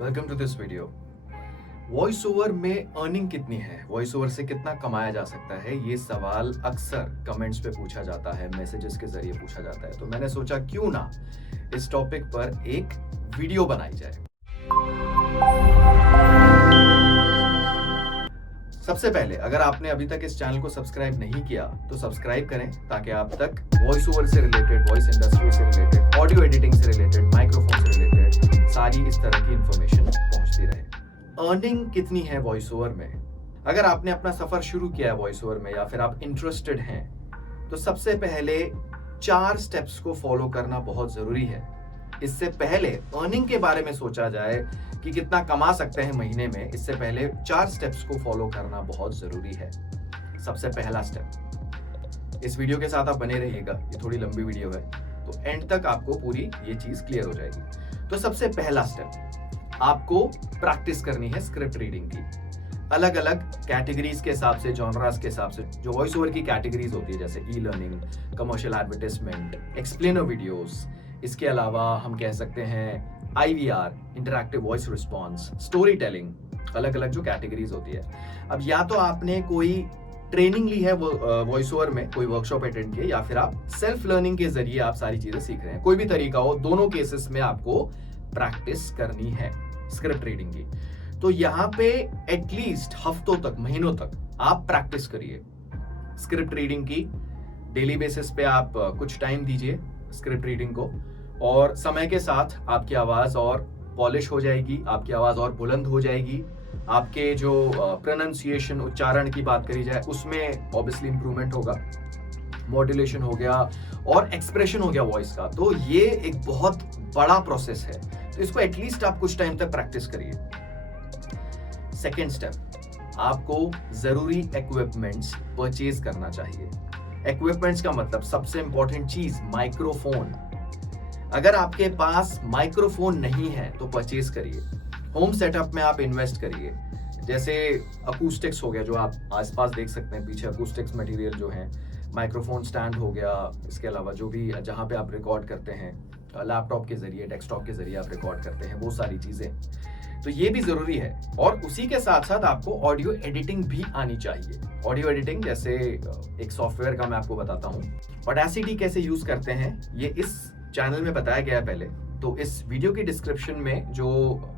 Welcome to this video. Voice over में earning कितनी है, वॉइस ओवर से कितना कमाया जा सकता है, ये सवाल अक्सर कमेंट्स पे पूछा जाता है, मैसेजेस के जरिए पूछा जाता है। तो मैंने सोचा क्यों ना इस टॉपिक पर एक वीडियो बनाई जाए। सबसे पहले अगर आपने अभी तक इस चैनल को सब्सक्राइब नहीं किया तो सब्सक्राइब करें ताकि आप तक वॉइस ओवर से रिलेटेड, वॉइस इंडस्ट्री से रिलेटेड, ऑडियो एडिटिंग से रिलेटेड, माइक्रोफोन से रिलेटेड सारी इस तरह की इंफॉर्मेशन पहुंचती रहे। अर्निंग कितनी है वॉइस ओवर में? अगर आपने अपना सफर शुरू किया है वॉइस ओवर में या फिर आप इंटरेस्टेड हैं तो सबसे पहले 4 स्टेप्स को फॉलो करना बहुत जरूरी है। इससे पहले अर्निंग के बारे में सोचा जाए कि कितना कमा सकते हैं महीने में, इससे पहले 4 स्टेप्स को फॉलो करना बहुत जरूरी है। सबसे पहला स्टेप, इस वीडियो के साथ आप बने रहिएगा, ये थोड़ी लंबी वीडियो है तो एंड तक आपको पूरी ये चीज क्लियर हो जाएगी। तो सबसे पहला स्टेप, आपको प्रैक्टिस करनी है स्क्रिप्ट रीडिंग की। अलग अलग कैटेगरीज के हिसाब से, जॉनरास के हिसाब से जो वॉइस ओवर की कैटेगरीज होती है, जैसे e learning, commercial advertisement, explainer videos, इसके अलावा हम कह सकते हैं IVR, interactive voice response, story telling, अलग अलग जो कैटेगरीज होती है। अब या तो आपने कोई ट्रेनिंग ली है वॉइस ओवर में, कोई वर्कशॉप अटेंड किए, या फिर आप सेल्फ लर्निंग के जरिए आप सारी चीजें सीख रहे हैं। कोई भी तरीका हो, दोनों केसेस में आपको प्रैक्टिस करनी है स्क्रिप्ट रीडिंग की। तो यहाँ पे एटलीस्ट हफ्तों तक, महीनों तक आप प्रैक्टिस करिए स्क्रिप्ट रीडिंग की। डेली बेसिस पे आप कुछ टाइम दीजिए स्क्रिप्ट रीडिंग को, और समय के साथ आपकी आवाज और पॉलिश हो जाएगी, आपकी आवाज और बुलंद हो जाएगी। आपके जो प्रोनाउंसिएशन, उच्चारण की बात करी जाए, उसमें ऑब्वियसली इंप्रूवमेंट होगा, मॉड्यूलेशन हो गया और एक्सप्रेशन हो गया वॉइस का। तो ये एक बहुत बड़ा प्रोसेस है, तो इसको एटलीस्ट आप कुछ टाइम तक प्रैक्टिस करिए। सेकेंड स्टेप, आपको जरूरी इक्विपमेंट्स परचेज करना चाहिए। इक्विपमेंट्स का मतलब सबसे इंपॉर्टेंट चीज माइक्रोफोन। अगर आपके पास माइक्रोफोन नहीं है तो परचेज करिए। होम सेटअप में आप इन्वेस्ट करिए, जैसे अकूस्टिक्स हो गया, जो आप आसपास देख सकते हैं पीछे अकूस्टिक्स मटेरियल जो है, माइक्रोफोन स्टैंड हो गया, इसके अलावा जो भी जहाँ पे आप रिकॉर्ड करते हैं, लैपटॉप के जरिए, डेस्कटॉप के जरिए आप रिकॉर्ड करते हैं, वो सारी चीजें, तो ये भी जरूरी है। और उसी के साथ साथ आपको ऑडियो एडिटिंग भी आनी चाहिए। ऑडियो एडिटिंग जैसे एक सॉफ्टवेयर का मैं आपको बताता हूँ, ऑडेसिटी कैसे यूज करते हैं ये इस चैनल में बताया गया है पहले, तो इस वीडियो की डिस्क्रिप्शन में जो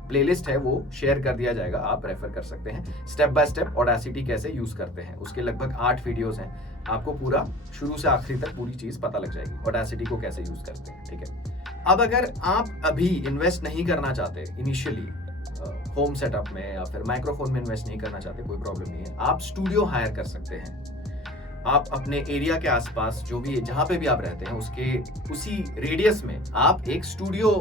प्लेलिस्ट है वो शेयर कर दिया जाएगा, आप रेफर कर सकते हैं। स्टेप बाय स्टेप ऑडेसिटी कैसे यूज करते हैं, उसके लगभग 8 वीडियोस हैं, आपको पूरा शुरू से आखिरी तक पूरी चीज पता लग जाएगी, ऑडेसिटी को कैसे यूज करते हैं। ठीक है, अब अगर आप अभी इन्वेस्ट नहीं करना चाहते, इनिशियली होम सेटअप में या फिर माइक्रोफोन में इन्वेस्ट नहीं करना चाहते, कोई प्रॉब्लम नहीं है, आप स्टूडियो हायर कर सकते हैं। आप अपने एरिया के आसपास, जो भी जहां पे भी आप रहते हैं, उसके उसी रेडियस में आप एक स्टूडियो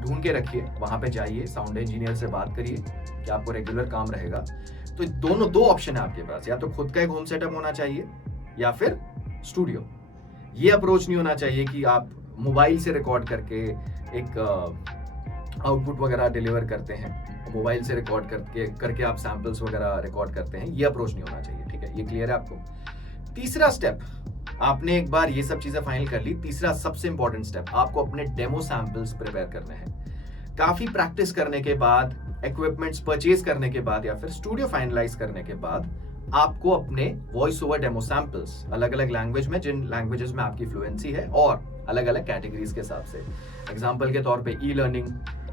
ढूंढ के रखिए, वहां पे जाइए, साउंड इंजीनियर से बात करिए कि आपको रेगुलर काम रहेगा। तो दो ऑप्शन है आपके पास, या तो खुद का एक होम सेटअप होना चाहिए या फिर स्टूडियो। ये अप्रोच नहीं होना चाहिए कि आप मोबाइल से रिकॉर्ड करके एक आउटपुट वगैरह डिलीवर करते हैं, मोबाइल से रिकॉर्ड करके आप सैंपल्स वगैरह रिकॉर्ड करते हैं, ये अप्रोच नहीं होना चाहिए। ठीक है, ये क्लियर है आपको? तीसरा स्टेप, आपने एक बार ये सब चीजें फाइनल कर ली, तीसरा सबसे इंपॉर्टेंट स्टेप, आपको अपने डेमो सैंपल्स प्रिपेयर करने हैं। काफी प्रैक्टिस करने के बाद, इक्विपमेंट्स परचेज करने के बाद या फिर स्टूडियो फाइनलाइज करने के बाद, आपको अपने वॉइस ओवर डेमो सैंपल्स अलग अलग लैंग्वेज में, जिन लैंग्वेजेस में आपकी फ्लुएंसी है, और अलग अलग कैटेगरीज के हिसाब से, एग्जाम्पल के तौर पे e learning,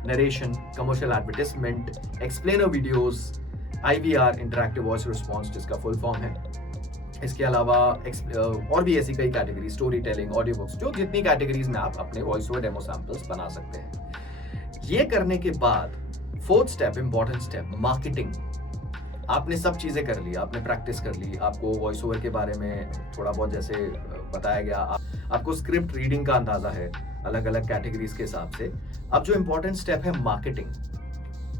narration, commercial advertisement, explainer videos, IVR, interactive voice response जिसका फुल फॉर्म है, इसके अलावा और भी ऐसी कई category, story telling, audio books, जो जितनी कैटेगरीज में आप अपने वॉइस ओवर डेमो सैंपल्स बना सकते हैं। ये करने के बाद fourth step, important step, marketing. आपने सब चीजें कर ली, आपने प्रैक्टिस कर ली, आपको वॉइस ओवर के बारे में थोड़ा बहुत जैसे बताया गया, आपको स्क्रिप्ट रीडिंग का अंदाजा है अलग अलग कैटेगरीज के हिसाब से। अब जो इंपॉर्टेंट स्टेप है मार्केटिंग।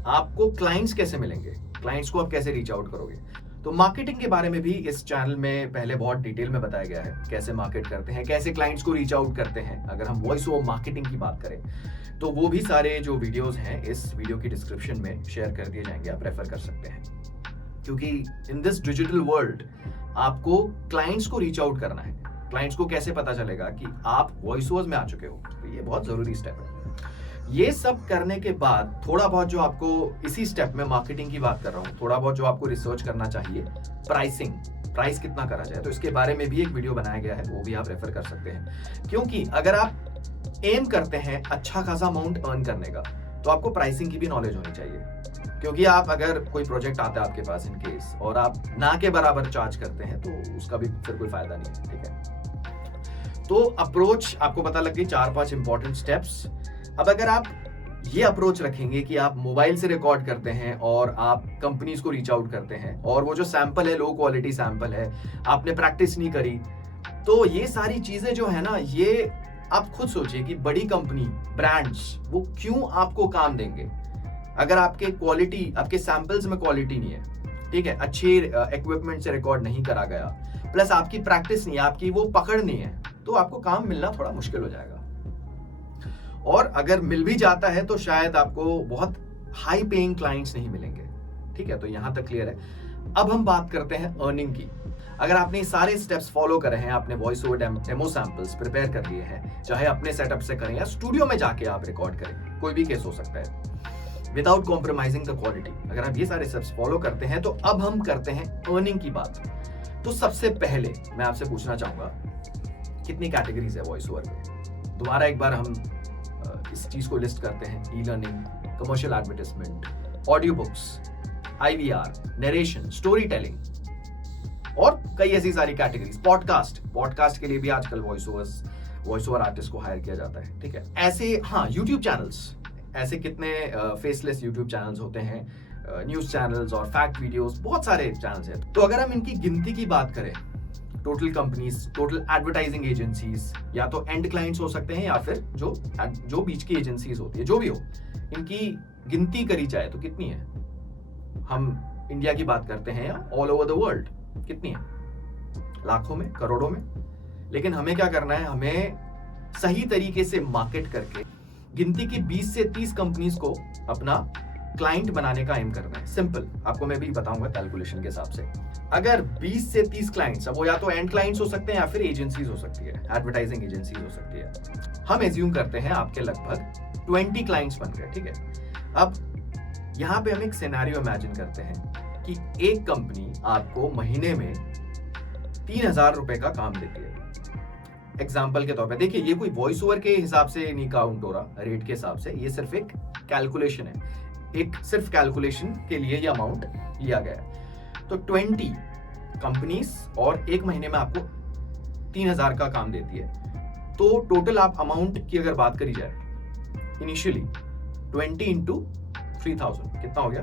आपको क्लाइंट्स कैसे मिलेंगे, क्लाइंट्स को आप कैसे रीच आउट करोगे, तो मार्केटिंग के बारे में भी इस चैनल में पहले बहुत डिटेल में बताया गया है, कैसे मार्केट करते हैं, कैसे क्लाइंट्स को रीच आउट करते हैं। अगर हम वॉइस ओवर मार्केटिंग की बात करें तो वो भी सारे जो वीडियोस हैं इस वीडियो की डिस्क्रिप्शन में शेयर कर दिए जाएंगे, आप रेफर कर सकते हैं। क्योंकि इन दिस डिजिटल वर्ल्ड आपको क्लाइंट्स को रीच आउट करना है। क्लाइंट्स को कैसे पता चलेगा कि आप वॉइस ओवर्स में आ चुके हो, तो ये बहुत जरूरी स्टेप है। ये सब करने के बाद थोड़ा बहुत जो आपको इसी स्टेप में, मार्केटिंग की बात कर रहा हूँ, थोड़ा बहुत जो आपको रिसर्च करना चाहिए, प्राइसिंग, प्राइस कितना करा जाए, तो इसके बारे में भी एक वीडियो बनाया गया है, वो भी आप रेफर कर सकते हैं। क्योंकि अगर आप एम करते हैं अच्छा खासा अमाउंट अर्न करने का, तो आपको प्राइसिंग की भी नॉलेज होनी चाहिए। क्योंकि आप अगर कोई प्रोजेक्ट आता है आपके पास इन केस और आप ना के बराबर चार्ज करते हैं, तो उसका भी फिर कोई फायदा नहीं है, ठीक है। तो अप्रोच आपको पता लग गई, 4-5 इंपॉर्टेंट स्टेप्स। अब अगर आप ये अप्रोच रखेंगे कि आप मोबाइल से रिकॉर्ड करते हैं और आप कंपनीज को रीच आउट करते हैं, और वो जो सैंपल है लो क्वालिटी सैंपल है, आपने प्रैक्टिस नहीं करी, तो ये सारी चीजें जो है ना, ये आप खुद सोचिए कि बड़ी कंपनी, ब्रांड्स, वो क्यों आपको काम देंगे अगर आपके क्वालिटी, आपके सैंपल्स में क्वालिटी नहीं है, ठीक है, अच्छे इक्विपमेंट से रिकॉर्ड नहीं करा गया, प्लस आपकी प्रैक्टिस नहीं है, आपकी वो पकड़ नहीं है, तो आपको काम मिलना थोड़ा मुश्किल हो जाएगा। और अगर मिल भी जाता है तो शायद आपको बहुत हाई पेइंग क्लाइंट्स नहीं मिलेंगे, ठीक है। तो यहां तक क्लियर है। अब हम बात करते हैं अर्निंग की। अगर आपने सारे स्टेप्स फॉलो करे हैं, आपने voice over demo samples prepare कर लिए हैं, चाहे अपने सेटअप से करें या स्टूडियो में जाके आप रिकॉर्ड करें, कोई भी केस हो सकता है, विदाउट कॉम्प्रोमाइजिंग द क्वालिटी, अगर आप ये सारे स्टेप्स फॉलो करते हैं, तो अब हम करते हैं अर्निंग की बात। तो सबसे पहले मैं आपसे पूछना चाहूंगा, कितनी कैटेगरीज है वॉइस ओवर में? दोबारा एक बार हम इस चीज को लिस्ट करते हैं। E learning, commercial advertisement, audio books, IVR, narration, story telling, और कई ऐसी सारी कैटेगरीज। पॉडकास्ट के लिए भी आजकल वॉइस ओवर आर्टिस्ट को हायर किया जाता है, ठीक है। ऐसे हाँ, यूट्यूब चैनल्स, ऐसे कितने फेसलेस यूट्यूब चैनल्स होते हैं, न्यूज चैनल्स और फैक्ट वीडियोस, बहुत सारे चैनल्स हैं। तो अगर हम इनकी गिनती की बात करें, total companies, total advertising agencies, या तो एंड क्लाइंट्स हो सकते हैं या फिर जो बीच की एजेंसीज होती है, जो भी हो, इनकी गिनती करी जाए तो कितनी है? हम इंडिया की बात करते हैं या ऑल ओवर द वर्ल्ड, कितनी है? लाखों में, करोड़ों में? लेकिन हमें क्या करना है, हमें सही तरीके से मार्केट करके गिनती की 20 से 30 कंपनीज को अपना क्लाइंट बनाने का एम करना है। सिंपल, आपको मैं भी बताऊंगा कैलकुलेशन के हिसाब से। अगर 20 से 30 क्लाइंट्स, अब वो या तो एंड क्लाइंट्स हो सकते हैं या फिर एजेंसीज हो सकती है, एडवर्टाइजिंग एजेंसीज हो सकती है। हम एज्यूम करते हैं आपके लगभग 20 क्लाइंट्स बन गए, ठीक है। अब यहां पे हम एक सिनेरियो इमेजिन करते हैं कि एक कंपनी आपको महीने में 3000 रुपए का काम देती है। एग्जाम्पल के तौर पे देखिए, ये कोई वॉइस ओवर के हिसाब से नहीं काउंट हो रहा, रेट के हिसाब से, ये सिर्फ एक कैलकुलेशन है, एक सिर्फ कैलकुलेशन के लिए ये अमाउंट लिया गया है। तो 20 कंपनीज और एक महीने में आपको 3000 का काम देती है, तो टोटल आप अमाउंट की अगर बात करी जाए, इनिशियली 20 इंटू 3000 कितना हो गया?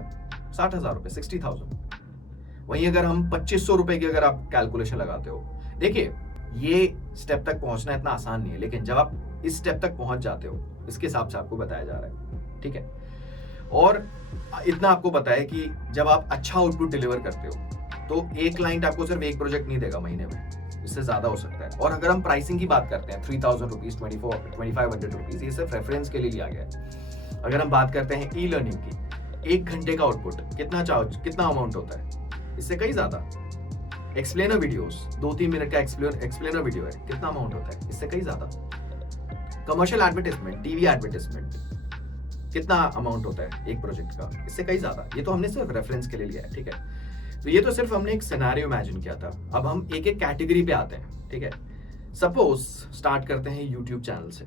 60,000 रुपए, 60,000। वहीं अगर हम 2500 रुपए की अगर आप कैलकुलेशन लगाते हो, देखिए ये स्टेप तक पहुंचना इतना आसान नहीं है, लेकिन जब आप इस स्टेप तक पहुंच जाते हो, इसके हिसाब से आपको बताया जा रहा है, ठीक है। और इतना आपको पता है कि जब आप अच्छा आउटपुट डिलीवर करते हो, तो एक क्लाइंट आपको सिर्फ एक प्रोजेक्ट नहीं देगा महीने में, इससे ज्यादा हो सकता है। और अगर हम प्राइसिंग की बात करते हैं, 3000 रुपीज, 2500 रुपीज, ये सिर्फ रेफरेंस के लिए लिया गया है। अगर हम बात करते हैं ई लर्निंग की, 1 घंटे का आउटपुट कितना अमाउंट होता है? इससे कहीं ज्यादा। एक्सप्लेनर वीडियोस, 2-3 मिनट का एक्सप्लेनर वीडियो है, कितना अमाउंट होता है? इससे कहीं ज्यादा। कमर्शियल एडवर्टाइजमेंट, टीवी एडवर्टाइजमेंट, कितना अमाउंट होता है एक प्रोजेक्ट का? इससे कहीं ज्यादा। ये तो हमने सिर्फ रेफरेंस के लिए लिया है, ठीक है। तो ये तो सिर्फ हमने एक सिनेरियो इमेजिन किया था। अब हम एक एक कैटेगरी पे आते हैं, ठीक है। सपोज स्टार्ट करते हैं यूट्यूब चैनल से।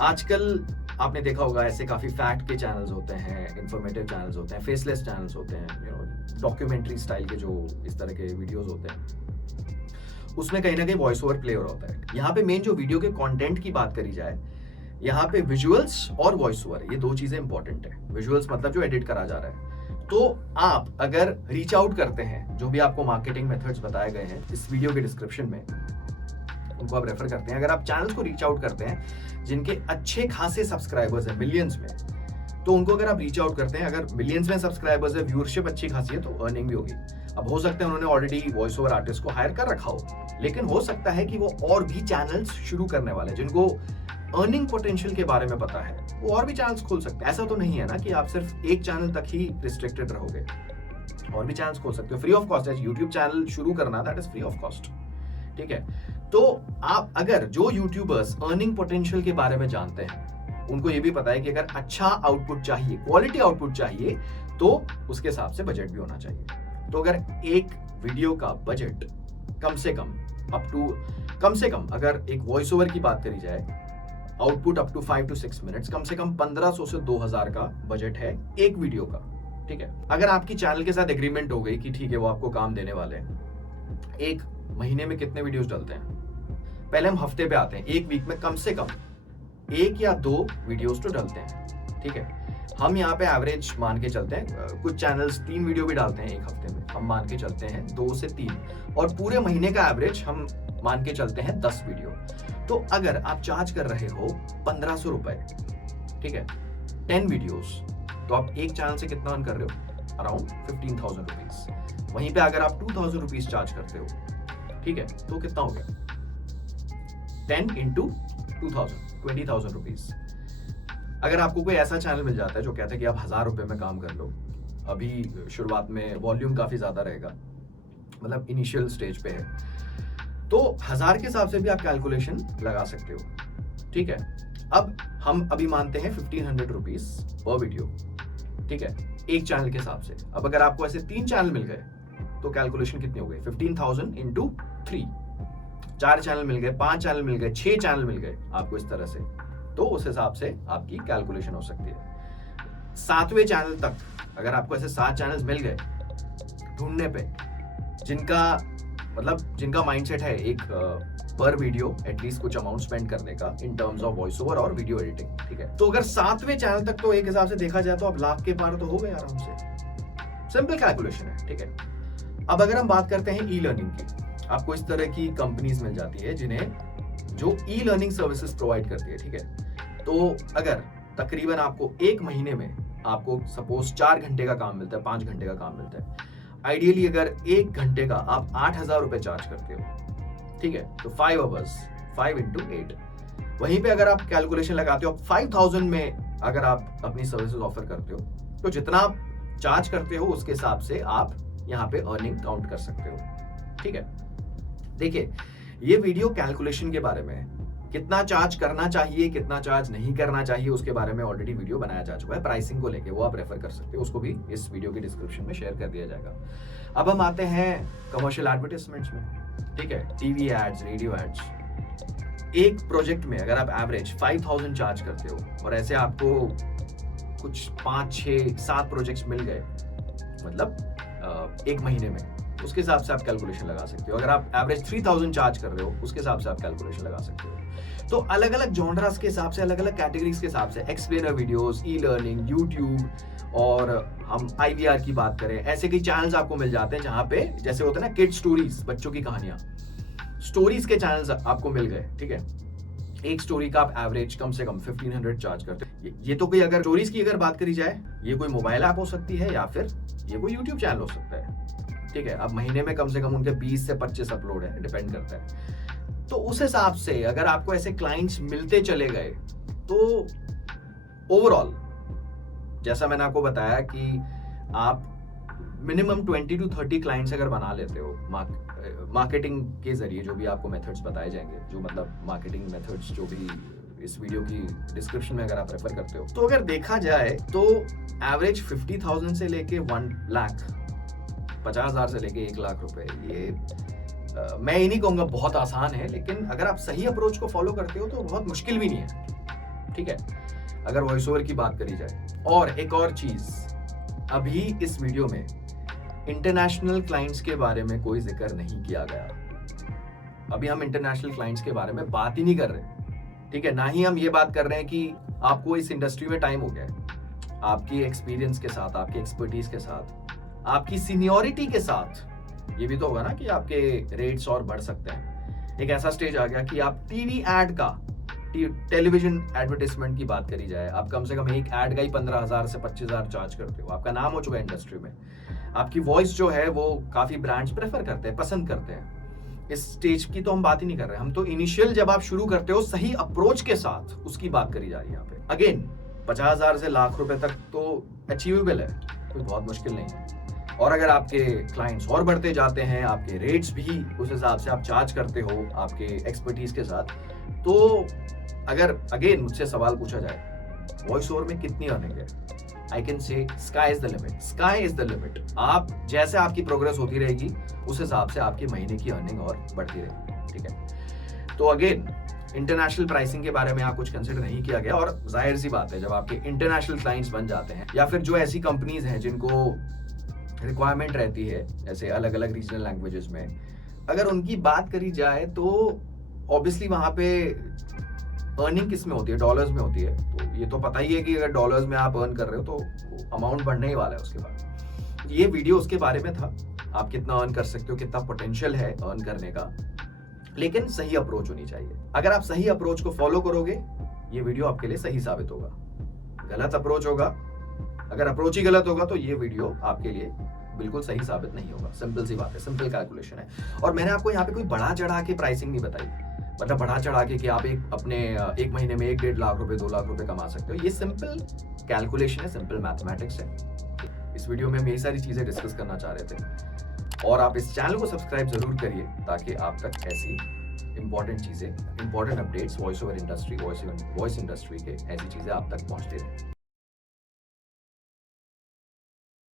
आजकल आपने देखा होगा ऐसे काफी फैक्ट के चैनल्स होते हैं, इंफॉर्मेटिव चैनल्स होते हैं, फेसलेस चैनल्स होते हैं, डॉक्यूमेंट्री स्टाइल के जो इस तरह के वीडियोस होते हैं, उसमें कहीं ना कहीं वॉइस ओवर प्ले हो रहा होता है। यहाँ पे मेन जो वीडियो के कंटेंट की बात करी जाए, यहाँ पे विजुअल्स और वॉइस ओवर, ये 2 चीजें इंपॉर्टेंट है। विजुअल्स मतलब जो एडिट करा जा रहा है। तो आप अगर रीच आउट करते हैं, जो भी आपको मार्केटिंग मेथड्स बताए गए हैं इस वीडियो के डिस्क्रिप्शन में, उनको आप रेफर करते हैं। अगर आप चैनल्स को रीच आउट करते हैं जिनके अच्छे खासे सब्सक्राइबर्स हैं, मिलियंस में, तो उनको अगर आप रीच आउट करते हैं, अगर मिलियंस में सब्सक्राइबर्स है, व्यूअरशिप अच्छी खासी है, तो अर्निंग भी होगी। अब हो सकता है उन्होंने ऑलरेडी वॉइस ओवर आर्टिस्ट को हायर कर रखा हो, लेकिन हो सकता है कि वो और भी चैनल्स शुरू करने वाले हैं, जिनको अर्निंग पोटेंशियल के बारे में पता है, वो और भी चैनल्स खोल सकते हैं। ऐसा तो नहीं है ना कि आप सिर्फ एक चैनल तक ही रिस्ट्रिक्टेड रहोगे, और भी चैनल्स खोल सकते हो फ्री ऑफ कॉस्ट है। यूट्यूब चैनल शुरू करना, that is free of cost, ठीक है। तो आप अगर जो यूट्यूबर्स अर्निंग पोटेंशियल के बारे में जानते हैं, उनको ये भी पता है कि अगर अच्छा आउटपुट चाहिए, क्वालिटी आउटपुट चाहिए, तो उसके हिसाब से बजट भी होना चाहिए। तो अगर एक वीडियो का बजट कम से कम अगर एक वॉइस ओवर की बात करी जाए, output up to 5 to 6 minutes, कम से कम 1500 से 2000 का बजट है एक वीडियो का, ठीक है। अगर आपकी चैनल के साथ एग्रीमेंट हो गई कि ठीक है वो आपको काम देने वाले हैं, एक महीने में कितने वीडियोस डलते हैं? पहले हम हफ्ते पे आते हैं। एक वीक में कम से कम 1 या 2 वीडियोस तो डलते हैं, ठीक है। हम यहाँ पे एवरेज मान के चलते हैं, कुछ चैनल्स 3 वीडियो भी डालते हैं एक हफ्ते में, हम मान के चलते हैं 2 से 3, और पूरे महीने का एवरेज हम मान के चलते हैं 10 वीडियो। तो अगर आप चार्ज कर रहे हो 1500 रुपए, ठीक है, 10 वीडियोस, तो आप एक चैनल से कितना अर्न कर रहे हो? Around 15,000 rupees. वहीं पे अगर आप 2,000 रुपीज चार्ज करते हो, ठीक है, तो कितना हो गया? 10 into 2,000, 20,000 रुपीज। अगर आपको कोई ऐसा चैनल मिल जाता है जो कहता है कि आप 1000 रुपए में काम कर लो, अभी शुरुआत में वॉल्यूम काफी ज्यादा रहेगा, मतलब इनिशियल स्टेज पे है, तो 1000 के हिसाब से भी आप कैलकुलेशन लगा सकते हो, ठीक है। अब हम अभी मानते हैं 1500 रुपीज पर वीडियो, ठीक है, एक चैनल के हिसाब से। अब अगर आपको ऐसे 3 चैनल मिल गए तो कैलकुलेशन कितनी हो गई? 15,000 into 3। 4 चैनल मिल गए, 5 चैनल मिल गए, 6 चैनल मिल गए आपको इस तरह से, तो उस हिसाब से आपकी कैलकुलेशन हो सकती है। 7वें चैनल तक अगर आपको ऐसे 7 चैनल्स मिल गए ढूंढने पे, जिनका माइंडसेट है एक पर वीडियो एटलीस्ट कुछ अमाउंट स्पेंड करने का in terms of voice over और वीडियो एडिटिंग, ठीक है, तो अगर 7वें चैनल तक तो एक हिसाब से देखा जाए तो आप लाख के पार तो हो गए आराम से। सिंपल कैलकुलेशन है, ठीक है। अब अगर हम बात करते हैं ई लर्निंग की, आपको इस तरह की कंपनीज मिल जाती है जो ई लर्निंग सर्विसेज प्रोवाइड करती है, ठीक है। तो अगर तकरीबन आपको एक महीने में आपको सपोज 4 घंटे का काम मिलता है, 5 घंटे का काम मिलता है, आइडियली अगर 1 घंटे का आप 8,000 रुपए चार्ज करते हो, ठीक है, तो 5 आवर्स, 5 into 8, वहीं पे अगर आप कैलकुलेशन लगाते हो 5,000 में अगर आप अपनी सर्विसेज ऑफर करते हो, तो जितना आप चार्ज करते हो उसके हिसाब से आप यहाँ पे अर्निंग काउंट कर सकते हो, ठीक है। देखिए, ये वीडियो कैलकुलेशन के बारे में है, कितना चार्ज करना चाहिए, कितना चार्ज नहीं करना चाहिए, उसके बारे में ऑलरेडी वीडियो बनाया जा चुका है प्राइसिंग को लेके, वो आप रेफर कर सकते हो, उसको भी इस वीडियो के डिस्क्रिप्शन में शेयर कर दिया जाएगा। अब हम आते हैं कमर्शियल एडवर्टाइजमेंट्स में, ठीक है, टीवी एड्स, रेडियो एड्स। एक प्रोजेक्ट में अगर आप एवरेज 5,000 चार्ज करते हो और ऐसे आपको कुछ 5, 6, 7 प्रोजेक्ट्स मिल गए, मतलब एक महीने में, उसके हिसाब से आप कैलकुलेशन लगा सकते हो। अगर आप एवरेज 3,000 चार्ज कर रहे हो, उसके हिसाब से आप कैलकुलेशन लगा सकते हो। तो अलग अलग जॉनरास के हिसाब से, अलग अलग कैटेगरीज के हिसाब से, explainer videos, e learning, YouTube, और हम IVR की बात करें, ऐसे कई चैनल्स आपको मिल जाते हैं जहां पे जैसे होता है ना किड स्टोरीज, बच्चों की कहानियां, स्टोरीज के चैनल्स आपको मिल गए, ठीक है। एक स्टोरी का आप एवरेज कम से कम 1500 चार्ज करते हैं। ये तो कोई, अगर स्टोरीज की अगर बात करी जाए, ये कोई मोबाइल ऐप हो सकती है या फिर ये कोई यूट्यूब चैनल हो सकता है, ठीक है। अब महीने में कम से कम उनके 20 से 25 अपलोड है, डिपेंड करता है। तो उस हिसाब से अगर आपको ऐसे क्लाइंट्स मिलते चले गए, तो ओवरऑल जैसा मैंने आपको बताया कि आप मिनिमम 20 to 30 क्लाइंट्स अगर बना लेते हो मार्केटिंग के जरिए, जो भी आपको मेथड्स बताए जाएंगे, जो मतलब मार्केटिंग मेथड्स जो भी इस वीडियो की डिस्क्रिप्शन में अगर आप रेफर करते हो, तो अगर देखा जाए तो एवरेज 50,000 से लेके 1 लाख, 50,000 से लेके 1 लाख रुपए, ये मैं ये नहीं कहूंगा बहुत आसान है, लेकिन अगर आप सही अप्रोच को फॉलो करते हो तो बहुत मुश्किल भी नहीं है, ठीक है, अगर वॉइस ओवर की बात करी जाए। और एक और चीज, अभी इस वीडियो में इंटरनेशनल क्लाइंट्स के बारे में कोई जिक्र नहीं किया गया। अभी हम इंटरनेशनल क्लाइंट्स के बारे में बात ही नहीं कर रहे, ठीक है, ना ही हम ये बात कर रहे हैं कि आपको इस इंडस्ट्री में टाइम हो गया है, आपकी एक्सपीरियंस के साथ, आपकी एक्सपर्टीज के साथ, आपकी सीनियोरिटी के साथ, ये भी तो होगा ना कि आपके रेट्स और बढ़ सकते हैं। एक ऐसा स्टेज आ गया कि आप टीवी एड का, टेलीविजन एडवर्टाइजमेंट की बात करी जाए, आप कम से कम एक एड का ही 15,000 से 25,000 चार्ज करते हो, आपका नाम हो चुका है इंडस्ट्री में, आपकी वॉइस जो है वो काफी ब्रांड्स प्रेफर करते हैं, पसंद करते हैं। इस स्टेज की तो हम बात ही नहीं कर रहे, हम तो इनिशियल जब आप शुरू करते हो सही अप्रोच के साथ, उसकी बात करी जा रही है यहाँ पे। अगेन 50,000 से लाख रुपए तक तो अचीवेबल है, कोई बहुत मुश्किल नहीं है। और अगर आपके क्लाइंट्स और बढ़ते जाते हैं, आपके रेट्स भी उस हिसाब से आप चार्ज करते हो आपके एक्सपर्टीज के साथ, तो अगर अगेन मुझसे सवाल पूछा जाए वॉइस ओवर में कितनी अर्निंग है? I can say sky is the limit, sky is the limit. आप जैसे आपकी प्रोग्रेस होती रहेगी उस हिसाब से आपकी महीने की अर्निंग और बढ़ती रहेगी, ठीक है। तो अगेन इंटरनेशनल प्राइसिंग के बारे में यहाँ कुछ कंसिडर नहीं किया गया, और जाहिर सी बात है जब आपके इंटरनेशनल क्लाइंट्स बन जाते हैं या फिर जो ऐसी कंपनीज हैं जिनको रिक्वायरमेंट रहती है ऐसे अलग अलग रीजनल लैंग्वेजेस में, अगर उनकी बात करी जाए तो ऑब्वियसली वहां पे अर्निंग किस में होती है? डॉलर्स में होती है। तो ये तो पता ही है कि अगर डॉलर्स में आप अर्न कर रहे हो तो अमाउंट बढ़ने ही वाला है उसके बाद। ये वीडियो उसके बारे में था, आप कितना अर्न कर सकते हो, कितना पोटेंशियल है अर्न करने का, लेकिन सही अप्रोच होनी चाहिए। अगर आप सही अप्रोच को फॉलो करोगे ये वीडियो आपके लिए सही साबित होगा। गलत अप्रोच होगा, अगर अप्रोच ही गलत होगा तो ये वीडियो आपके लिए बिल्कुल सही साबित नहीं होगा। सिंपल सी बात है, सिंपल कैलकुलेशन है। और मैंने आपको यहाँ पे कोई बढ़ा चढ़ा के प्राइसिंग नहीं बताई, मतलब बढ़ा चढ़ा के कि आप अपने एक महीने में 1-1.5 लाख रुपए 2 लाख रुपए कमा सकते हो। ये सिंपल कैलकुलेशन है, सिंपल मैथमेटिक्स है। इस वीडियो में हम यही सारी चीजें डिस्कस करना चाह रहे थे, और आप इस चैनल को सब्सक्राइब जरूर करिए ताकि आप तक ऐसी इंपॉर्टेंट चीजें, important updates voice over industry, voice industry के ऐसी चीजें आप तक पहुंचती रहें।